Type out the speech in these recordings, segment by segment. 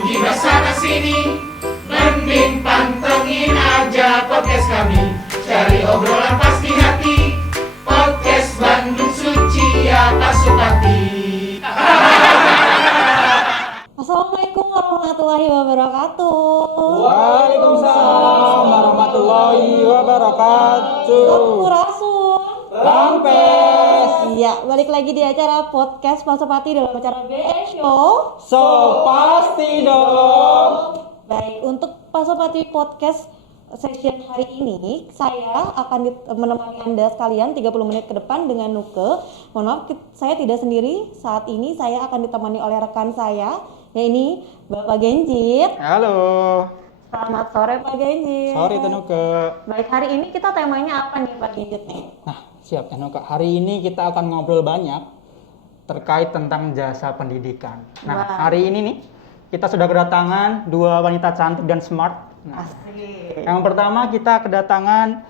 gibah sana sini, mending pantengin aja podcast kami. Cari obrolan pasti hati, podcast Bandung Suci ya Pak Supati. Assalamualaikum warahmatullahi wabarakatuh. Waalaikumsalam warahmatullahi wabarakatuh. Sampurasun. Rampes. Iya, balik lagi di acara podcast Pak Supati dalam acara BE Show. So pasti dong. Baik, untuk Pak Supati podcast session hari ini, saya akan menemani Anda sekalian 30 menit ke depan dengan Nuke. Mohon maaf, saya tidak sendiri. Saat ini saya akan ditemani oleh rekan saya, yaitu Bapak Genjit. Halo. Selamat sore Pak Genjit. Sore Tenuke. Baik, hari ini kita temanya apa nih Pak Genjit nih? Nah, siap Tenuke. Hari ini kita akan ngobrol banyak terkait tentang jasa pendidikan. Nah, Wah. hari ini nih kita sudah kedatangan dua wanita cantik dan smart. Nah, Asik. yang pertama kita kedatangan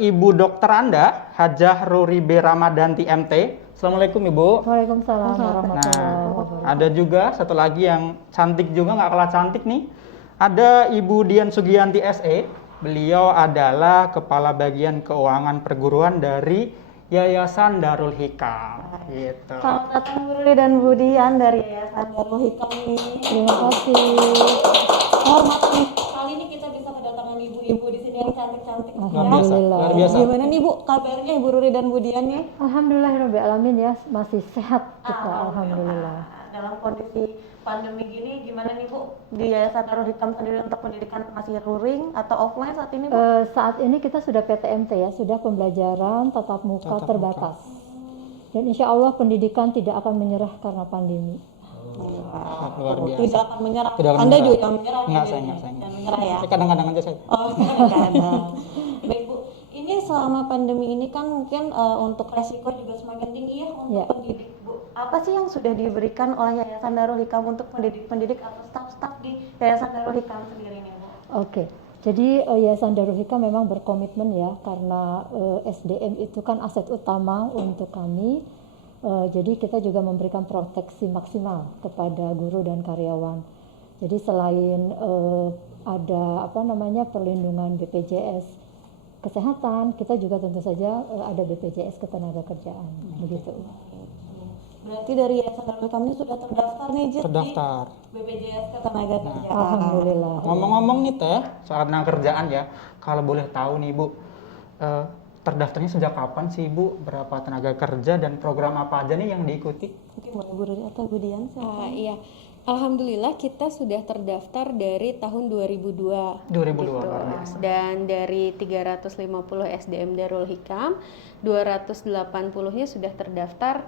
Ibu Dokter Anda, Hajah Ruribe Ramadanti MT. Assalamualaikum Ibu. Waalaikumsalam. Waalaikumsalam warahmatullahi wabarakatuh. Ada juga satu lagi yang cantik juga, nggak kalah cantik nih. Ada Ibu Dian Sugianti SE. Beliau adalah Kepala Bagian Keuangan Perguruan dari Yayasan Darul Hikam. Gitu. Selamat datang Bu Ruli dan Bu Dian dari Yayasan Darul Hikam nih. Terima kasih. Hormat nih. Kali ini kita bisa kedatangan ibu-ibu di sini yang cantik-cantik. Luar Ya. biasa, Alhamdulillah. luar biasa. Gimana nih Bu kabarnya Ibu Ruli dan Bu Dian nih? Alhamdulillahirabbil alamin ya, masih sehat kita alhamdulillah. Dalam kondisi pandemi gini gimana nih Bu? Di Yayasan Darul Hikam sendiri untuk pendidikan masih luring atau offline saat ini Bu? Saat ini kita sudah PTMT ya, sudah pembelajaran tatap muka Tatap terbatas. Dan insya Allah pendidikan tidak akan menyerah karena pandemi. Luar biasa. Tidak akan menyerah. Tidak akan Anda menyerah. juga yang menyerah. Enggak, ya, saya jadinya? enggak, saya enggak. Yang menyerah ya. Kadang-kadang aja saya. Oh, kadang-kadang. Baik Bu, ini selama pandemi ini kan mungkin untuk resiko juga semakin tinggi ya untuk Ya. pendidik Bu. Apa sih yang sudah diberikan oleh Yayasan Darul Hikam untuk pendidik-pendidik atau staf-staf di Yayasan Darul Hikam sendiri nih Bu? Oke. Jadi Yayasan Darul Hikam memang berkomitmen ya, karena SDM itu kan aset utama untuk kami. Jadi kita juga memberikan proteksi maksimal kepada guru dan karyawan. Jadi selain ada perlindungan BPJS kesehatan, kita juga tentu saja ada BPJS ketenagakerjaan, begitu. Berarti dari Yayasan Darul Hikam ini sudah terdaftar nih Jit, Terdaftar. di BPJS Ketenagakerjaan. Alhamdulillah. Ngomong-ngomong nih Teh, soal tenaga kerjaan ya. Kalau boleh tahu nih Ibu, terdaftarnya sejak kapan sih Ibu? Berapa tenaga kerja dan program apa aja nih yang diikuti? Mungkin boleh Bu Ruli atau Bu Dian siapa? Iya, alhamdulillah kita sudah terdaftar dari tahun 2002. 2002, gitu. luar biasa. Dan dari 350 SDM Darul Hikam, 280-nya sudah terdaftar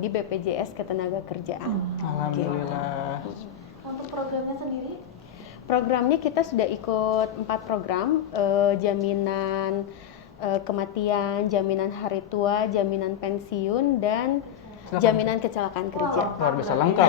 di BPJS Ketenagakerjaan. Alhamdulillah. Untuk programnya sendiri? Programnya kita sudah ikut 4 program, jaminan kematian, jaminan hari tua, jaminan pensiun, dan Silakan. jaminan kecelakaan kerja. Luar biasa, lengkap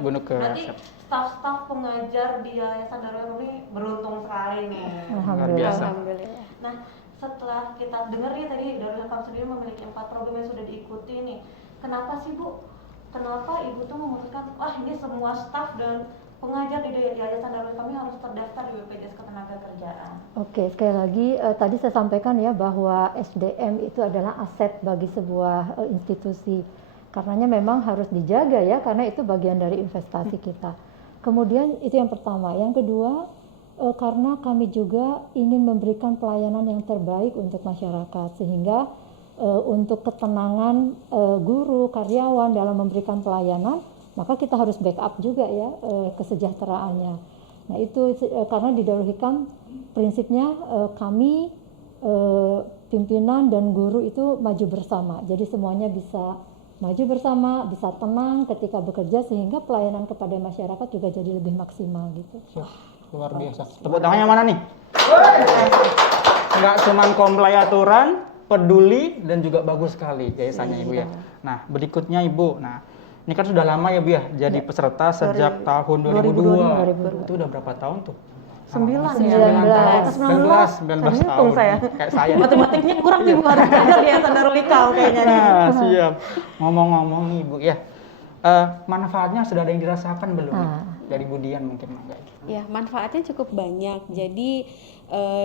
Bu Nuke. Berarti staf-staf pengajar di Yayasan Darul Hikam ini beruntung sekali nih. Luar biasa. Alhamdulillah. Nah, setelah kita dengar nih tadi Darul Hikam sendiri memiliki 4 program yang sudah diikuti nih. Kenapa sih Bu? Kenapa Ibu tuh memutuskan, wah ini semua staf dan pengajar di Yayasan Darul Hikam ini harus terdaftar di BPJS Ketenagakerjaan? Oke, sekali lagi tadi saya sampaikan ya bahwa SDM itu adalah aset bagi sebuah institusi. Karenanya memang harus dijaga ya, karena itu bagian dari investasi kita. Kemudian itu yang pertama. Yang kedua, karena kami juga ingin memberikan pelayanan yang terbaik untuk masyarakat, sehingga untuk ketenangan guru, karyawan dalam memberikan pelayanan, maka kita harus backup juga ya kesejahteraannya. Nah itu karena di Darul Hikam prinsipnya kami pimpinan dan guru itu maju bersama. Jadi semuanya bisa maju bersama, bisa tenang ketika bekerja, sehingga pelayanan kepada masyarakat juga jadi lebih maksimal gitu. Luar biasa. Tepuk tangannya mana nih? Nggak cuma komplai aturan, peduli, dan juga bagus sekali yayasannya Ibu ya. Nah berikutnya Ibu, ini kan sudah lama ya Bu ya, jadi peserta sejak tahun 2002. Itu udah berapa tahun tuh? 9 19 tahun. saya. Kayak saya. Matematiknya kurang nih Bu, harus belajar di Yayasan Darul Hikam kayaknya nih. Nah, siap. Ngomong-ngomong nih Bu ya, manfaatnya sudah ada yang dirasakan belum? dari Bu Dian mungkin Mangga. Ya, manfaatnya cukup banyak. Jadi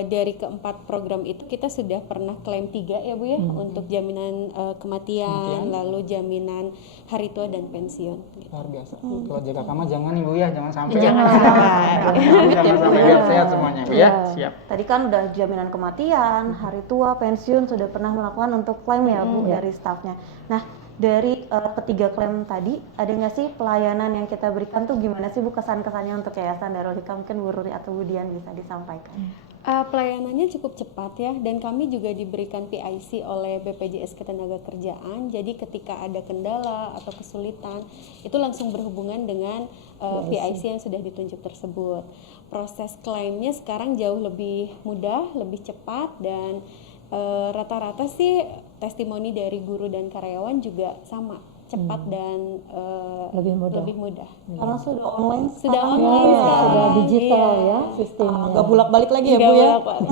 dari keempat program itu kita sudah pernah klaim 3 ya Bu ya, untuk jaminan kematian, lalu jaminan hari tua dan pensiun. Gitu. Luar biasa. Kalau jaga kama jangan nih Bu ya, jangan sampai. Jangan sampai. Jangan sampai biar sehat semuanya Bu ya. Siap. Tadi kan udah jaminan kematian, hari tua, pensiun sudah pernah melakukan untuk klaim ya Bu dari stafnya. Nah, dari ketiga klaim tadi, ada nggak sih pelayanan yang kita berikan tuh gimana sih Bu, kesan-kesannya untuk Yayasan Darul Hikam? Mungkin Bu Ruri atau Bu Dian bisa disampaikan. Pelayanannya cukup cepat ya, dan kami juga diberikan PIC oleh BPJS Ketenagakerjaan. Jadi ketika ada kendala atau kesulitan, itu langsung berhubungan dengan PIC yang sudah ditunjuk tersebut. Proses klaimnya sekarang jauh lebih mudah, lebih cepat, dan rata-rata sih testimoni dari guru dan karyawan juga sama, cepat dan Lebih mudah. Karena sudah online, Sudah sekarang. online Ya, sekarang. sudah digital Iya. ya sistemnya. Nggak bolak-balik lagi ya Nggak Bu ya. bolak-balik.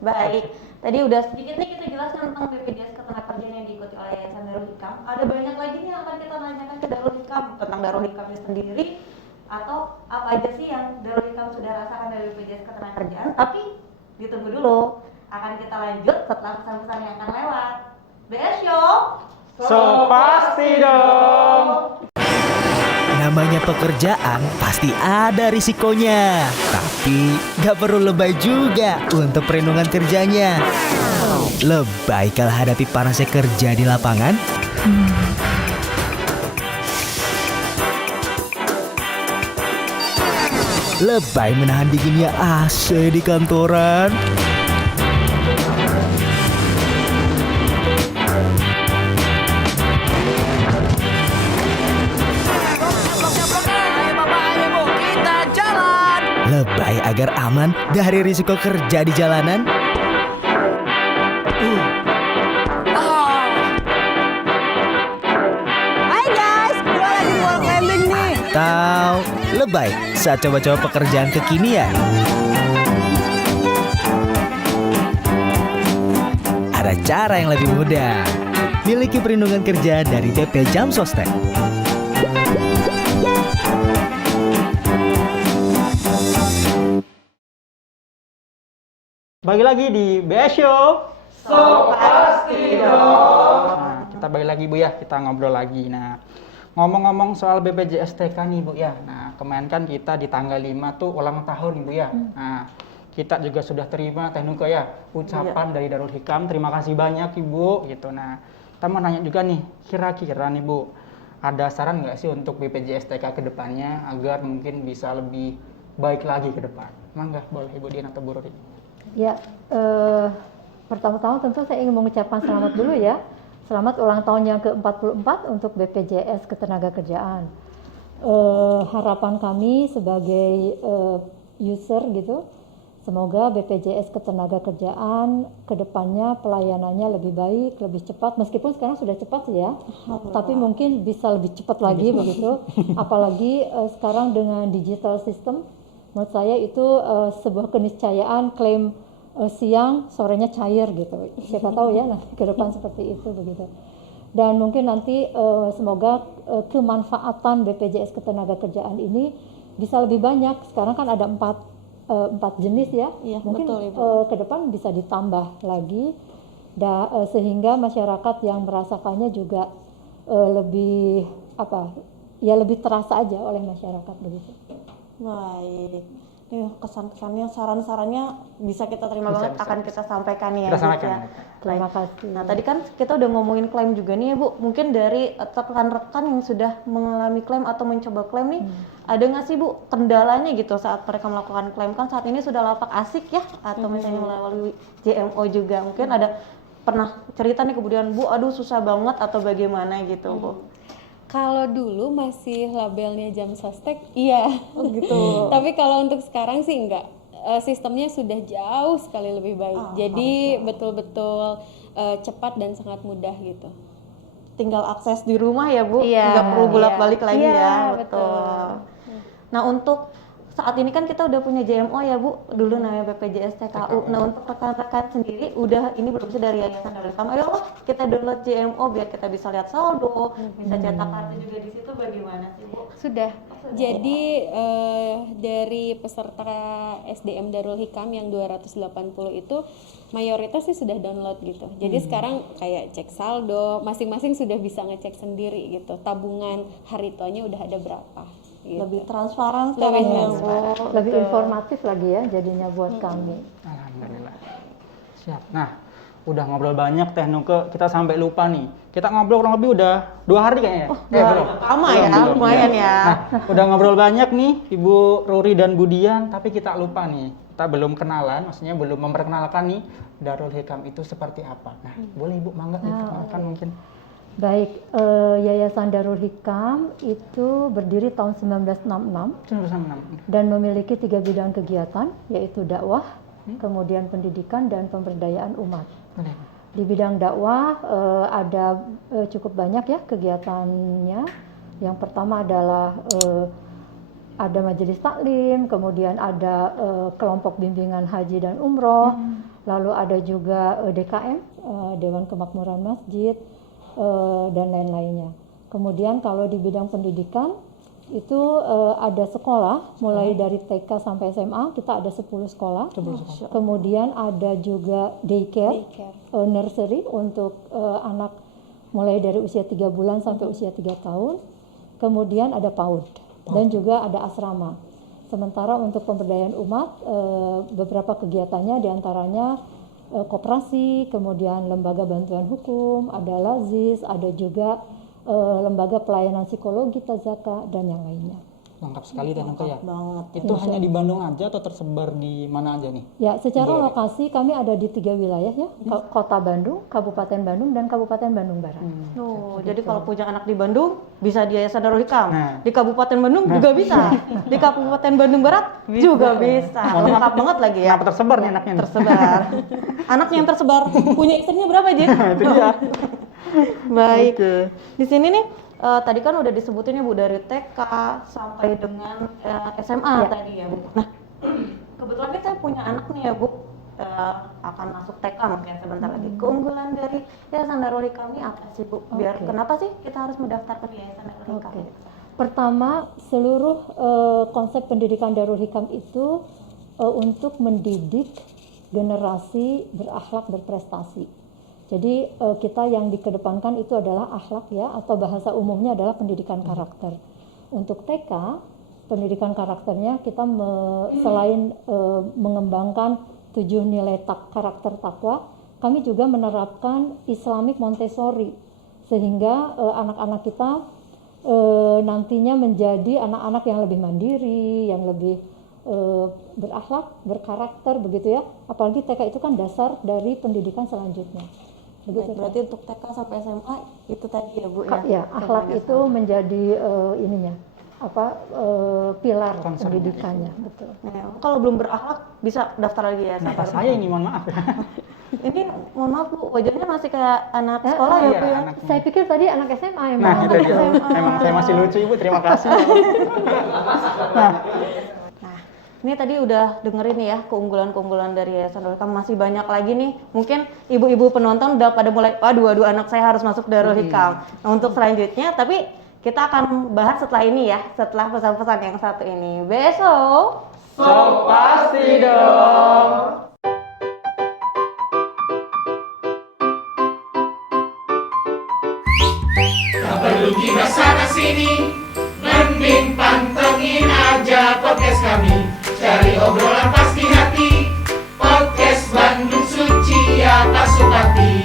Baik, tadi udah sedikit nih kita jelaskan tentang BPJS Ketenagakerjaan yang diikuti oleh Yayasan Darul Hikam. Ada banyak lagi nih yang akan kita tanyakan ke Darul Hikam tentang Darul Hikamnya sendiri, atau apa aja sih yang Darul Hikam sudah rasakan dari BPJS Ketenagakerjaan. Tapi ditunggu dulu, akan kita lanjut setelah pesan-pesan yang akan lewat. BS Show. So pasti dong. Namanya pekerjaan pasti ada risikonya. Tapi gak perlu lebay juga untuk perlindungan kerjanya. Lebay kalau hadapi panasnya kerja di lapangan? Lebay menahan dinginnya AC di kantoran? Lebay agar aman dari risiko kerja di jalanan? Atau lebay saat coba-coba pekerjaan kekinian? Ada cara yang lebih mudah. Miliki perlindungan kerja dari BP Jam Sostek. Bagi lagi di BS Show. So pasti dong. Nah, kita balik lagi Bu ya, kita ngobrol lagi. Nah, ngomong-ngomong soal BPJS TK nih Bu ya. Nah, kemarin kan kita di tanggal 5 tuh ulang tahun nih Bu ya. Nah, kita juga sudah terima Teh Nuke ya ucapan dari Darul Hikam. Terima kasih banyak Ibu gitu. Nah, kita mau nanya juga nih, kira-kira nih Bu, ada saran nggak sih untuk BPJS TK ke depannya agar mungkin bisa lebih baik lagi ke depan? Mangga, boleh Ibu Dian atau Bu Ruri? Ya, pertama-tama tentu saya ingin mengucapkan selamat dulu ya. Selamat ulang tahun yang ke-44 untuk BPJS Ketenagakerjaan. Harapan kami sebagai user gitu, semoga BPJS Ketenagakerjaan ke depannya pelayanannya lebih baik, lebih cepat. Meskipun sekarang sudah cepat sih ya, tapi mungkin bisa lebih cepat lagi begitu. Apalagi sekarang dengan digital system, menurut saya itu sebuah keniscayaan klaim siang sorenya cair gitu. Siapa tahu ya nanti ke depan seperti itu begitu. Dan mungkin nanti semoga kemanfaatan BPJS Ketenagakerjaan ini bisa lebih banyak. Sekarang kan ada 4 jenis ya. Iya, Mungkin betul, Ibu. ke depan bisa ditambah lagi sehingga masyarakat yang merasakannya juga lebih lebih terasa aja oleh masyarakat begitu. Baik. Nih kesan-kesannya, saran-sarannya bisa kita terima Bisa, banget, bisa, akan kita sampaikan ya. Kita Bu, sampaikan. ya. Terima Baik. kasih. Nah tadi kan kita udah ngomongin klaim juga nih ya Bu. Mungkin dari rekan-rekan yang sudah mengalami klaim atau mencoba klaim nih, ada nggak sih Bu kendalanya gitu saat mereka melakukan klaim? Kan saat ini sudah lapak asik ya, atau misalnya melalui JMO juga. Mungkin ada pernah cerita nih kemudian Bu, aduh susah banget atau bagaimana gitu Bu. Kalau dulu masih labelnya Jam Sostek, iya. Oh gitu. Tapi kalau untuk sekarang sih enggak. Sistemnya sudah jauh sekali lebih baik. Jadi betul-betul cepat dan sangat mudah gitu. Tinggal akses di rumah ya Bu, Iya, nggak perlu iya. bolak-balik lagi Iya, ya. betul. Nah untuk saat ini kan kita udah punya JMO ya Bu, dulu namanya BPJS TKU. Nah untuk rekan-rekan sendiri udah ini belum bisa dari Yayasan Darul Hikam. Ayo kita download JMO biar kita bisa lihat saldo, bisa cetak kartu juga di situ. Bagaimana sih Bu? Sudah. Jadi dari peserta SDM Darul Hikam yang 280 itu mayoritas sih sudah download gitu. Jadi sekarang kayak cek saldo, masing-masing sudah bisa ngecek sendiri gitu. Tabungan hari tuanya udah ada berapa. Gitu. Lebih transparan Lebih sekarang ya, transparan. Bu. Lebih Betul. informatif lagi ya jadinya buat kami. Alhamdulillah. Siap. Nah, udah ngobrol banyak Teh Nuke, kita sampai lupa nih. Kita ngobrol kurang lebih udah 2 hari kayaknya. Belum. Lama ya, lumayan ya. Nah, udah ngobrol banyak nih Ibu Ruri dan Budian, tapi kita lupa nih. Kita belum kenalan, maksudnya belum memperkenalkan nih Darul Hikam itu seperti apa. Nah, boleh Ibu mangga diperkenalkan mungkin. Baik, Yayasan Darul Hikam itu berdiri tahun 1966 dan memiliki 3 bidang kegiatan, yaitu dakwah, kemudian pendidikan dan pemberdayaan umat. Boleh. Di bidang dakwah ada cukup banyak ya kegiatannya. Yang pertama adalah ada majelis taklim, kemudian ada kelompok bimbingan haji dan umroh, lalu ada juga DKM, Dewan Kemakmuran Masjid, dan lain-lainnya. Kemudian kalau di bidang pendidikan itu ada sekolah mulai dari TK sampai SMA, kita ada 10 sekolah. Kemudian ada juga daycare. Nursery untuk anak mulai dari usia 3 bulan sampai usia 3 tahun. Kemudian ada PAUD dan juga ada asrama. Sementara untuk pemberdayaan umat beberapa kegiatannya diantaranya koperasi, kemudian lembaga bantuan hukum, ada LAZIS, ada juga lembaga pelayanan psikologi Tazaka dan yang lainnya. Lengkap sekali Teh Nuke ya. Banget. Itu hanya di Bandung aja atau tersebar di mana aja nih? Ya, secara lokasi kami ada di 3 wilayah ya, Kota Bandung, Kabupaten Bandung, dan Kabupaten Bandung Barat. Tuh, jadi kalau punya anak di Bandung bisa di Yayasan Darul Hikam. Nah. Di Kabupaten Bandung juga bisa. Di Kabupaten Bandung Barat juga bisa. Lengkap banget lagi ya. Kenapa tersebar nih anaknya? nih? Tersebar. Anaknya yang tersebar. Punya istrinya berapa, Jin? Itu dia. Baik. Oke. Di sini nih tadi kan udah disebutin ya Bu dari TK sampai dengan SMA tadi ya Bu. Nah, kebetulan kita punya anak nih ya Bu, akan masuk TK mungkin sebentar lagi. Keunggulan dari Yayasan Darul Hikam ini apa sih Bu? Biar kenapa sih kita harus mendaftarkan di Yayasan Darul Hikam? Oke. Pertama, seluruh konsep pendidikan Darul Hikam itu untuk mendidik generasi berakhlak berprestasi. Jadi kita yang dikedepankan itu adalah akhlak ya, atau bahasa umumnya adalah pendidikan karakter. Untuk TK, pendidikan karakternya kita selain mengembangkan 7 nilai karakter takwa, kami juga menerapkan Islamic Montessori sehingga anak-anak kita nantinya menjadi anak-anak yang lebih mandiri, yang lebih berakhlak, berkarakter begitu ya. Apalagi TK itu kan dasar dari pendidikan selanjutnya. Begitu. Berarti untuk TK sampai SMA itu tadi ya Bu ya? Ya, akhlak itu menjadi ininya pilar pendidikannya, betul. Nah, kalau belum berakhlak bisa daftar lagi ya? Kenapa saya ini mohon maaf. Ini mohon maaf Bu, wajahnya masih kayak anak sekolah ya Bu ya? anaknya. Saya pikir tadi anak SMA ya, Nah, itu dia. Emang saya masih lucu Ibu, terima kasih. Nah, ini tadi udah dengerin nih ya keunggulan-keunggulan dari Yayasan Darul Hikam, masih banyak lagi nih. Mungkin ibu-ibu penonton udah pada mulai, waduh anak saya harus masuk Darul Hikam. Nah untuk selanjutnya, tapi kita akan bahas setelah ini ya, setelah pesan-pesan yang satu ini. Besok. so pasti dong. Tak perlu kibas sana sini, mending pantengin aja podcast kami. Cari obrolan pasti hati, podcast Bandung Suci ya Pasupati.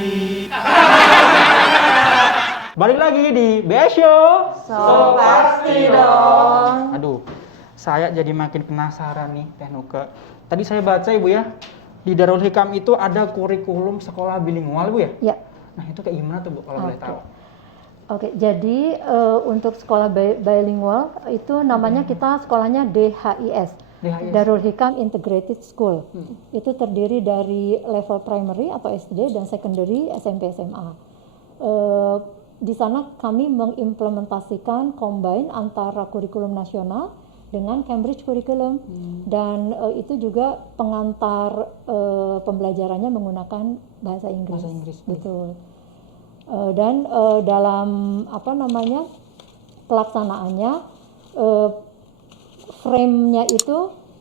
Balik lagi di Besho. So pasti dong. Aduh, saya jadi makin penasaran nih Teh Nuke. Tadi saya baca Ibu ya, di Darul Hikam itu ada kurikulum sekolah bilingual Bu ya? Ya. Nah itu kayak gimana tuh Bu kalau boleh tahu? Oke, jadi untuk sekolah bilingual itu namanya kita sekolahnya DHIS. Darul Hikam Integrated School. Itu terdiri dari level primary atau SD dan secondary SMP SMA. Di sana kami mengimplementasikan combine antara kurikulum nasional dengan Cambridge Curriculum dan itu juga pengantar pembelajarannya menggunakan bahasa Inggris. Bahasa Inggris. Betul. Dan dalam pelaksanaannya frame-nya itu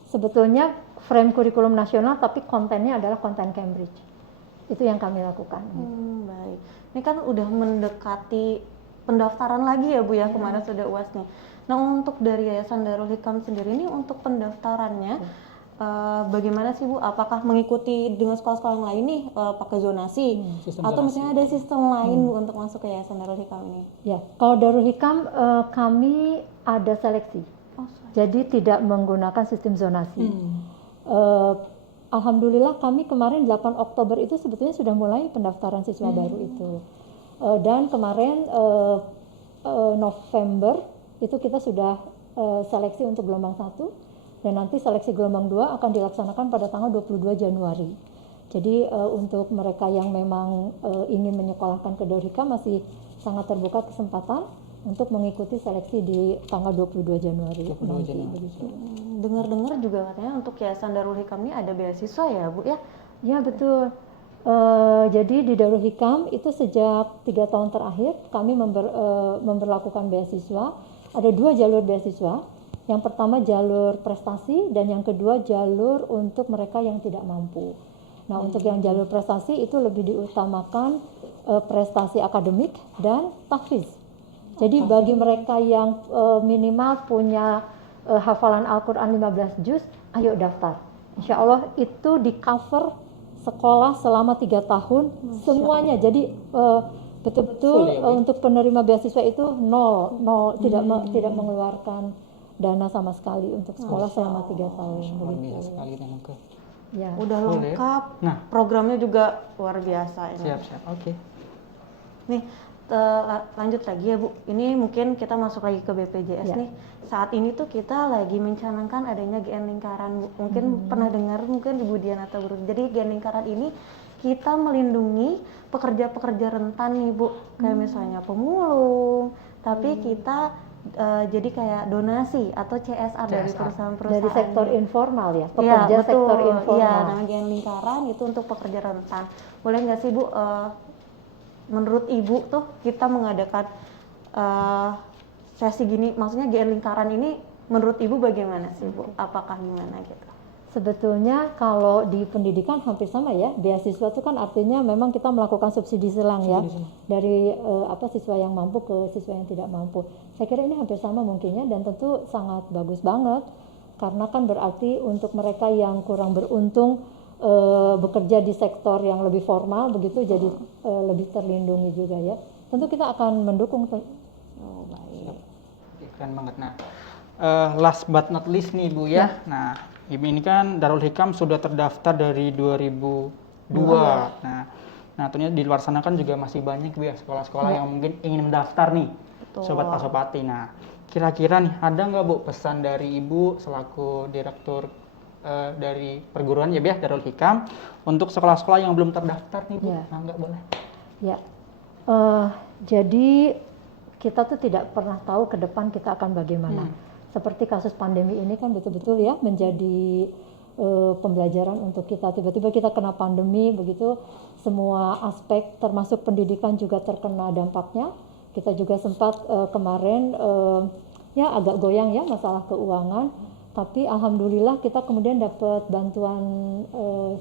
sebetulnya frame kurikulum nasional tapi kontennya adalah konten Cambridge. Itu yang kami lakukan. Baik. Ini kan udah mendekati pendaftaran lagi ya Bu ya, kemarin sudah UAS nih. Nah untuk dari Yayasan Darul Hikam sendiri ini untuk pendaftarannya bagaimana sih Bu? Apakah mengikuti dengan sekolah-sekolah yang lain nih pakai zonasi sistem atau zonasi. misalnya ada sistem lain Bu untuk masuk ke Yayasan Darul Hikam ini? Ya, kalau Darul Hikam kami ada seleksi. Jadi tidak menggunakan sistem zonasi. Alhamdulillah kami kemarin 8 Oktober itu sebetulnya sudah mulai pendaftaran siswa baru itu. Dan kemarin November itu kita sudah seleksi untuk gelombang 1 dan nanti seleksi gelombang 2 akan dilaksanakan pada tanggal 22 Januari. Jadi untuk mereka yang memang ingin menyekolahkan ke Darul Hikam masih sangat terbuka kesempatan untuk mengikuti seleksi di tanggal 22 Januari. 22 Januari. Dengar-dengar juga katanya untuk Yayasan Darul Hikam ini ada beasiswa ya Bu ya? Ya betul. Jadi di Darul Hikam itu sejak 3 tahun terakhir kami memberlakukan beasiswa. Ada 2 jalur beasiswa. Yang pertama jalur prestasi dan yang kedua jalur untuk mereka yang tidak mampu. Nah untuk yang jalur prestasi itu lebih diutamakan prestasi akademik dan tahfiz. Jadi bagi mereka yang minimal punya hafalan Al-Quran 15 juz, ayo daftar. Insya Allah itu di cover sekolah selama 3 tahun semuanya. Jadi betul-betul untuk penerima beasiswa itu nol, tidak mengeluarkan dana sama sekali untuk sekolah selama 3 tahun. Luar biasa sekali Nuke. Ya. Udah Boleh. lengkap, Nah. programnya juga luar biasa ini. Siap. Oke. Nih lanjut lagi ya Bu, ini mungkin kita masuk lagi ke BPJS Ya. nih. Saat ini tuh kita lagi mencanangkan adanya GN Lingkaran Bu. Mungkin pernah dengar mungkin di Bu Dian atau Guru. Jadi GN Lingkaran ini kita melindungi pekerja-pekerja rentan nih Bu, kayak misalnya pemulung, tapi kita jadi kayak donasi atau CSR dari CSR. perusahaan-perusahaan Dari sektor informal ya, Iya, pekerja betul. sektor Iya, informal. namanya GN Lingkaran itu untuk pekerja rentan. Boleh nggak sih Bu, menurut Ibu tuh kita mengadakan sesi gini, maksudnya GN Lingkaran ini menurut Ibu bagaimana sih Bu? Apakah gimana gitu? Sebetulnya kalau di pendidikan hampir sama ya, beasiswa itu kan artinya memang kita melakukan subsidi selang ya, dari siswa yang mampu ke siswa yang tidak mampu. Saya kira ini hampir sama mungkinnya dan tentu sangat bagus banget karena kan berarti untuk mereka yang kurang beruntung bekerja di sektor yang lebih formal begitu jadi lebih terlindungi juga ya. Tentu kita akan mendukung. Oh baik. Oke, keren banget. Nah, last but not least nih Bu ya. Nah, ini kan Darul Hikam sudah terdaftar dari 2002. Nah, tentunya di luar sana kan juga masih banyak Bu ya sekolah-sekolah yang mungkin ingin mendaftar nih. Betul. Sobat Pasopati. Nah, kira-kira nih ada nggak Bu pesan dari Ibu selaku direktur dari perguruan ya Darul Hikam untuk sekolah-sekolah yang belum terdaftar nih Bu? Ya. Nah, nggak boleh. Ya, jadi kita tuh tidak pernah tahu ke depan kita akan bagaimana. Seperti kasus pandemi ini kan betul-betul ya menjadi pembelajaran untuk kita. Tiba-tiba kita kena pandemi, begitu semua aspek termasuk pendidikan juga terkena dampaknya. Kita juga sempat kemarin ya agak goyang ya masalah keuangan. Tapi alhamdulillah kita kemudian dapat bantuan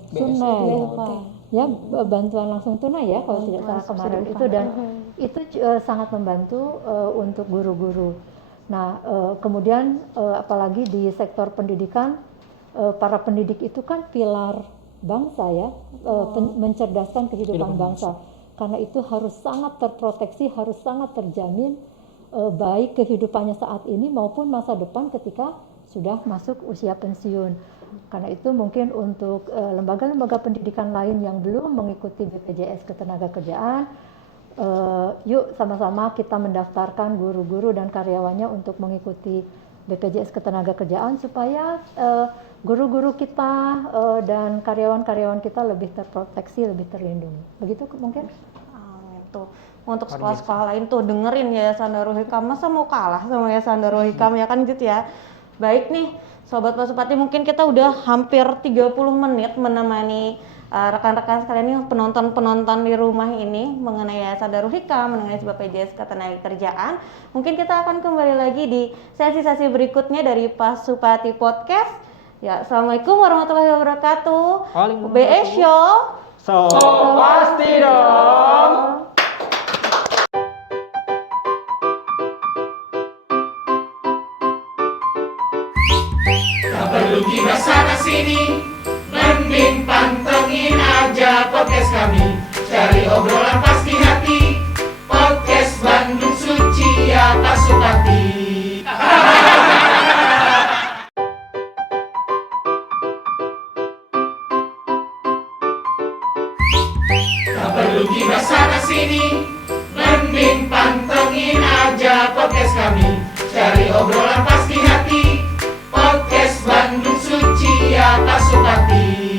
tunai, ya bantuan langsung tunai ya kalau tidak salah kemarin itu dan itu sangat membantu untuk guru-guru. Nah kemudian apalagi di sektor pendidikan para pendidik itu kan pilar bangsa ya, mencerdaskan kehidupan bangsa. Karena itu harus sangat terproteksi, harus sangat terjamin baik kehidupannya saat ini maupun masa depan ketika sudah masuk usia pensiun. Karena itu mungkin untuk lembaga-lembaga pendidikan lain yang belum mengikuti BPJS Ketenagakerjaan, yuk sama-sama kita mendaftarkan guru-guru dan karyawannya untuk mengikuti BPJS Ketenagakerjaan supaya guru-guru kita dan karyawan-karyawan kita lebih terproteksi, lebih terlindungi. Begitu mungkin? Tuh. Untuk sekolah-sekolah lain tuh dengerin Yayasan Darul Hikam, masa mau kalah sama Yayasan Darul Hikam ya kan gitu ya. Baik nih, Sobat Pasupati, mungkin kita udah hampir 30 menit menemani rekan-rekan sekalian nih, penonton-penonton di rumah ini mengenai Yayasan Darul Hikam, mengenai BPJS Ketenagakerjaan. Mungkin kita akan kembali lagi di sesi-sesi berikutnya dari Pasupati Podcast. Ya, Assalamualaikum warahmatullahi wabarakatuh. Waalaikumsalam. BE Show. So pasti dong. Tak perlu gibah sana sini, mending pantengin aja podcast kami. Cari obrolan pasti hati, podcast Bandung Suci ya Pasupati. Tak perlu gibah sana sini, mending pantengin aja podcast kami. Cari obrolan pasti hati, podcast Bandung Suci ya Pasupati.